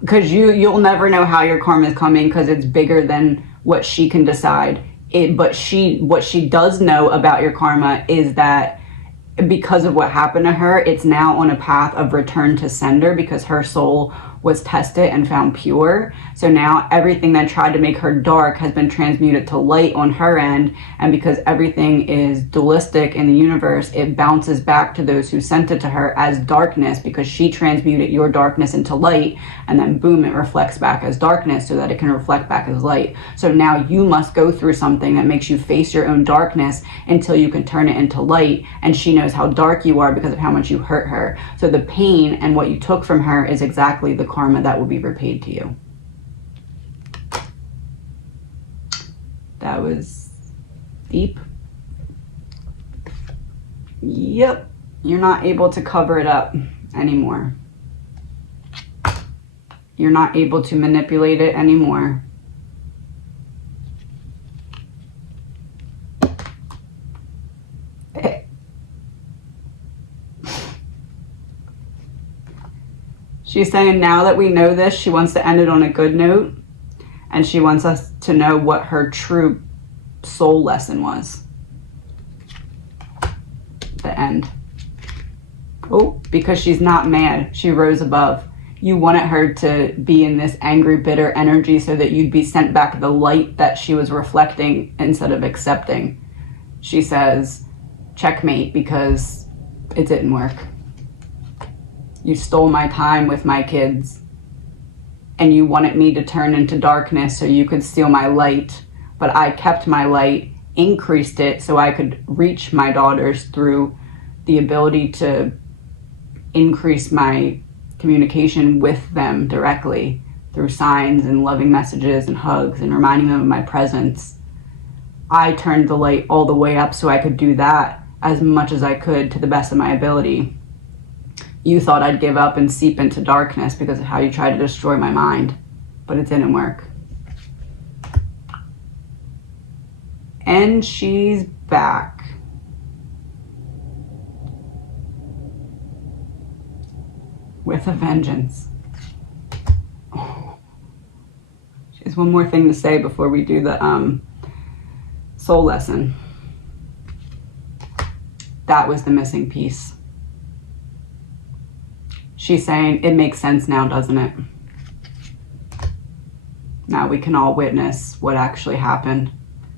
Because you'll never know how your karma is coming because it's bigger than what she can decide. But what she does know about your karma is that because of what happened to her, it's now on a path of return to sender because her soul was tested and found pure. So now everything that tried to make her dark has been transmuted to light on her end. And because everything is dualistic in the universe, it bounces back to those who sent it to her as darkness because she transmuted your darkness into light. And then boom, it reflects back as darkness so that it can reflect back as light. So now you must go through something that makes you face your own darkness until you can turn it into light. And she knows how dark you are because of how much you hurt her. So the pain and what you took from her is exactly the karma that will be repaid to you. That was deep. Yep. You're not able to cover it up anymore. You're not able to manipulate it anymore. She's saying now that we know this, she wants to end it on a good note. And she wants us to know what her true soul lesson was. The end. Oh, because she's not mad. She rose above. You wanted her to be in this angry, bitter energy so that you'd be sent back the light that she was reflecting instead of accepting. She says, checkmate, because it didn't work. You stole my time with my kids, and you wanted me to turn into darkness so you could steal my light. But I kept my light, increased it so I could reach my daughters through the ability to increase my communication with them directly through signs and loving messages and hugs and reminding them of my presence. I turned the light all the way up so I could do that as much as I could to the best of my ability. You thought I'd give up and seep into darkness because of how you tried to destroy my mind, but it didn't work. And she's back. With a vengeance. Oh. She has one more thing to say before we do the soul lesson. That was the missing piece. She's saying, it makes sense now, doesn't it? Now we can all witness what actually happened.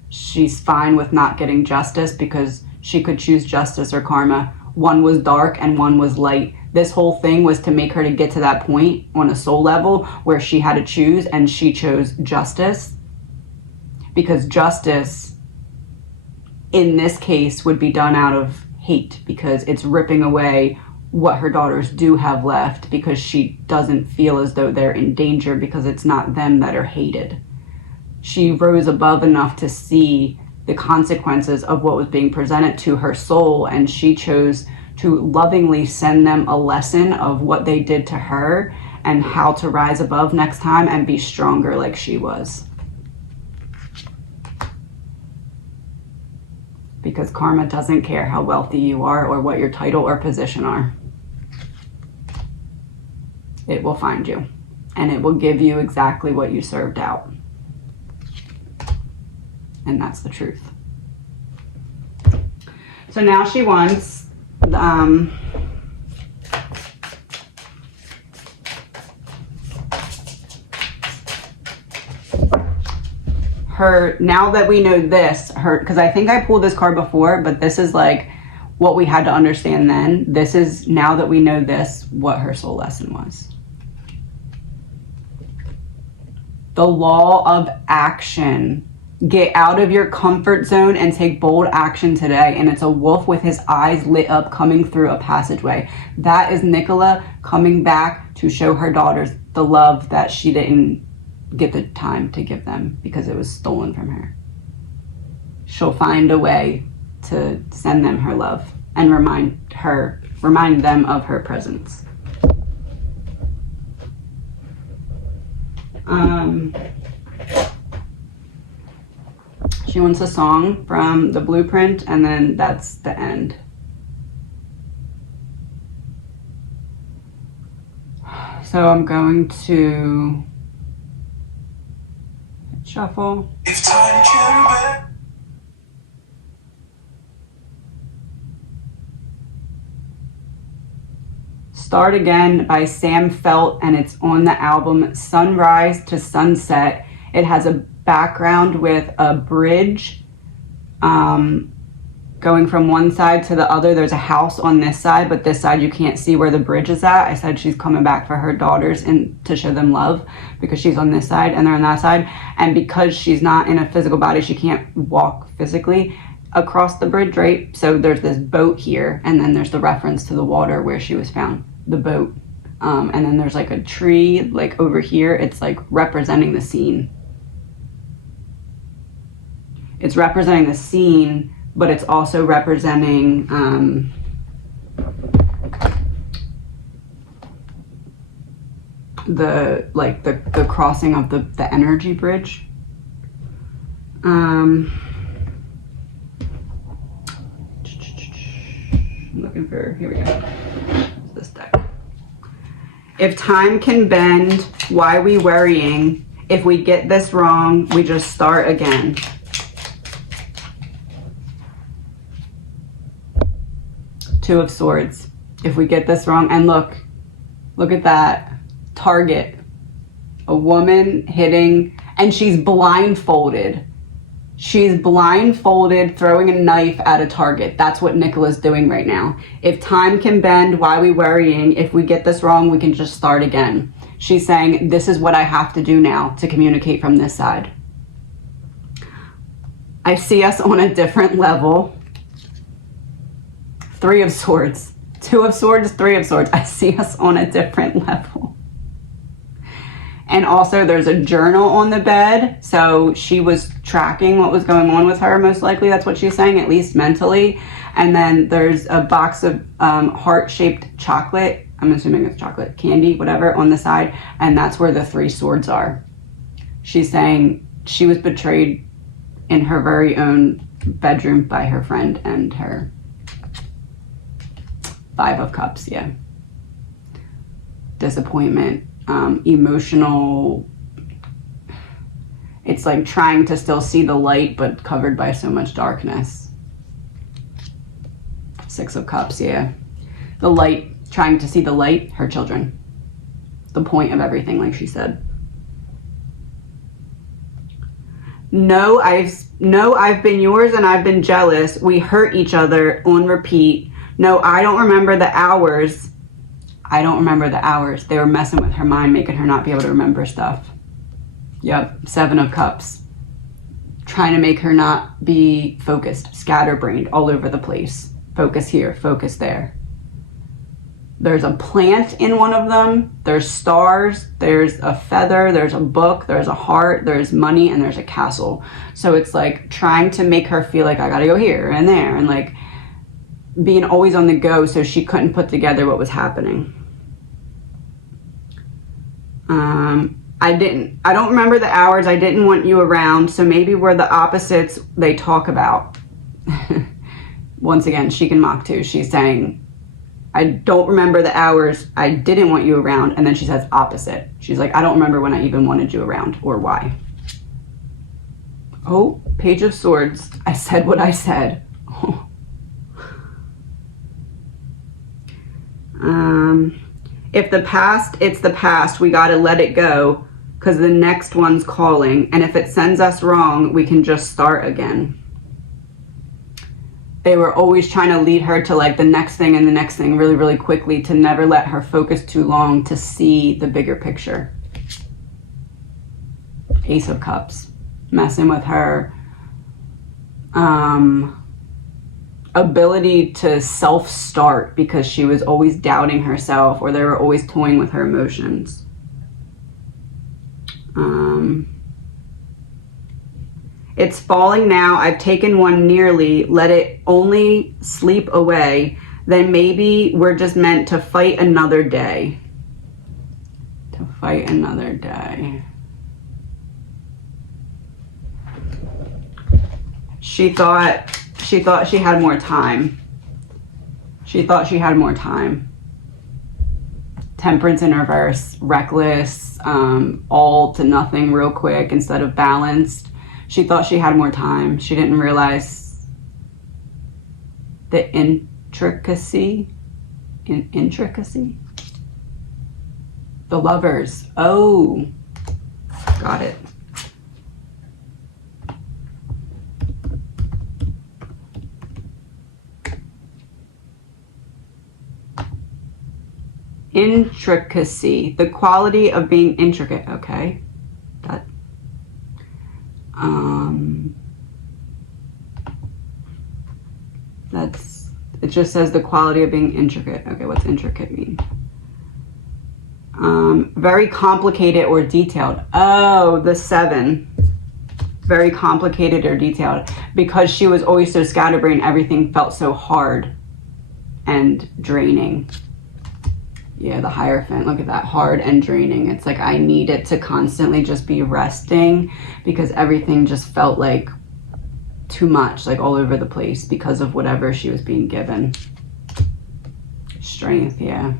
She's fine with not getting justice because she could choose justice or karma. One was dark and one was light. This whole thing was to make her to get to that point on a soul level where she had to choose, and she chose justice. Because justice, in this case, would be done out of hate because it's ripping away what her daughters do have left because she doesn't feel as though they're in danger because it's not them that are hated. She rose above enough to see the consequences of what was being presented to her soul, and she chose to lovingly send them a lesson of what they did to her and how to rise above next time and be stronger like she was. Because karma doesn't care how wealthy you are or what your title or position are. It will find you, and it will give you exactly what you served out. And that's the truth. So now she wants her, now that we know this, her, because I think I pulled this card before, but this is like what we had to understand then. This is, now that we know this, what her soul lesson was. The law of action. Get out of your comfort zone and take bold action today. And it's a wolf with his eyes lit up coming through a passageway. That is NICOLA coming back to show her daughters the love that she didn't get the time to give them because it was stolen from her. She'll find a way to send them her love and remind them of her presence. She wants a song from the blueprint, and then that's the end. So I'm going to shuffle. If time can Start Again by Sam Felt, and it's on the album Sunrise to Sunset. It has a background with a bridge going from one side to the other. There's a house on this side, but this side you can't see where the bridge is at. I said she's coming back for her daughters and to show them love, because she's on this side and they're on that side. And because she's not in a physical body, she can't walk physically across the bridge, right? So there's this boat here, and then there's the reference to the water where she was found, the boat. And then there's like a tree like over here. It's like representing the scene. It's representing the scene, but it's also representing the crossing of the energy bridge. I'm looking for, here we go, this deck. If time can bend, why we worrying? If we get this wrong, we just start again. Two of Swords. If we get this wrong, and look at that target. A woman hitting, and she's blindfolded. She's blindfolded, throwing a knife at a target. That's what NICOLA's doing right now. If time can bend, why we worrying? If we get this wrong, we can just start again. She's saying, this is what I have to do now to communicate from this side. I see us on a different level. Three of Swords. Two of Swords, Three of Swords. I see us on a different level. And also there's a journal on the bed. So she was tracking what was going on with her, most likely. That's what she's saying, at least mentally. And then there's a box of heart-shaped chocolate. I'm assuming it's chocolate candy, whatever, on the side. And that's where the Three Swords are. She's saying she was betrayed in her very own bedroom by her friend and her Five of Cups, yeah. Disappointment, emotional. It's like trying to still see the light, but covered by so much darkness. Six of Cups, yeah. The light, trying to see the light, her children. The point of everything, like she said. No, I've been yours and I've been jealous. We hurt each other on repeat. No, I don't remember the hours. I don't remember the hours. They were messing with her mind, making her not be able to remember stuff. Yep, Seven of Cups. Trying to make her not be focused, scatterbrained all over the place. Focus here, focus there. There's a plant in one of them. There's stars, there's a feather, there's a book, there's a heart, there's money, and there's a castle. So it's like trying to make her feel like I gotta go here and there, and like being always on the go, so she couldn't put together what was happening. I don't remember the hours. I didn't want you around, so maybe we're the opposites they talk about. Once again, she can mock too. She's saying, I don't remember the hours. I didn't want you around. And then she says opposite. She's like, I don't remember when I even wanted you around or why. Oh, Page of Swords. I said what I said. If the past, it's the past. We got to let it go because the next one's calling. And if it sends us wrong, we can just start again. They were always trying to lead her to like the next thing and the next thing really, really quickly, to never let her focus too long to see the bigger picture. Ace of Cups, messing with her ability to self-start, because she was always doubting herself, or they were always toying with her emotions. It's falling now. I've taken one nearly. Let it only sleep away. Then maybe we're just meant to fight another day. To fight another day. She thought she had more time. She thought she had more time. Temperance in reverse, reckless, all to nothing real quick instead of balanced. She thought she had more time. She didn't realize the intricacy. Intricacy? The Lovers. Oh, got it. Intricacy, the quality of being intricate. Okay, that that's, it just says the quality of being intricate. Okay, what's intricate mean? Very complicated or detailed. Oh, the 7. Very complicated or detailed. Because she was always so scatterbrained, everything felt so hard and draining. Yeah, the Hierophant, look at that, hard and draining. It's like I needed to constantly just be resting because everything just felt like too much, like all over the place because of whatever she was being given. Strength, yeah.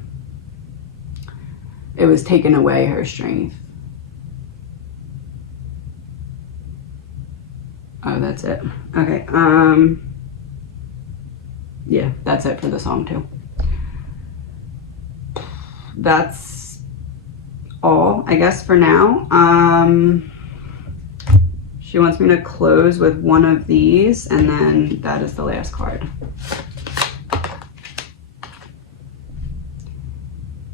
It was taking away her strength. Oh, that's it. Okay, yeah, that's it for the song too. That's all, I guess, for now. She wants me to close with one of these, and then that is the last card.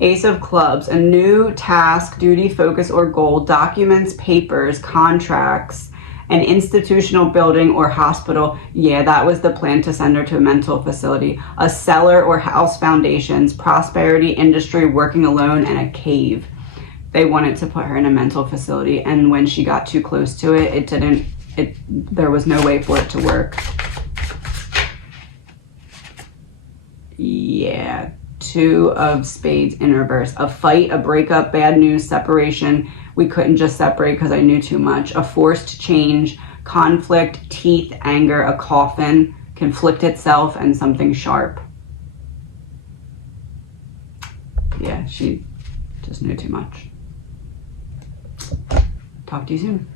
Ace of Clubs, a new task, duty, focus, or goal, documents, papers, contracts, an institutional building or hospital. Yeah, that was the plan, to send her to a mental facility. A cellar or house foundations, prosperity, industry, working alone, and a cave. They wanted to put her in a mental facility, and when she got too close to it, there was no way for it to work. Yeah. 2 of Spades in reverse. A fight, a breakup, bad news, separation. We couldn't just separate because I knew too much. A forced change, conflict, teeth, anger, a coffin, conflict itself, and something sharp. Yeah, she just knew too much. Talk to you soon.